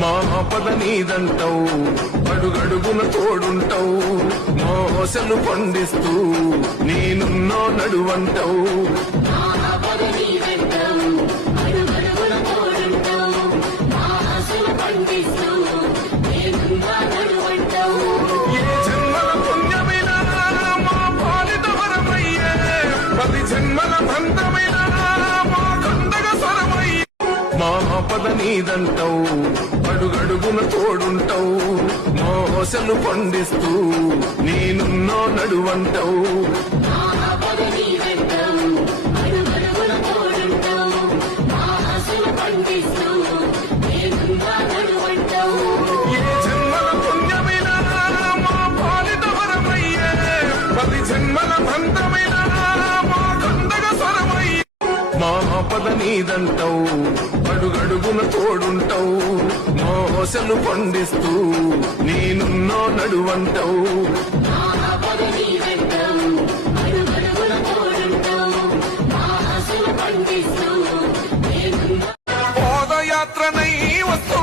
మా పద నీదంటావు, అడుగడుగున తోడుంటావు, మోసలు పండిస్తూ నేనున్నో నడువంటావు. ఏ జన్మల పుణ్యమైనా మా పాలిత వరమయ్యే, 10 జన్మల బంధమైనా మా కందగ స్వరమయ్యే. మా పద నీదంటావు, అడుగడుగున తోడుంటావు, మోసలు పండిస్తూ నేనున్నో నడువంటావు. ఏ జన్మల పుణ్యమైనా మా పాలిత వరమయ్యే, 10 జన్మల బంధమైనా మా కందగ స్వరమయ్యే. మా పద నీదంటావు, అడుగడుగున తోడుంటావు, మోసలు పండిస్తూ నేనున్నో నడువంటావు. పాదయాత్రనై వస్తూ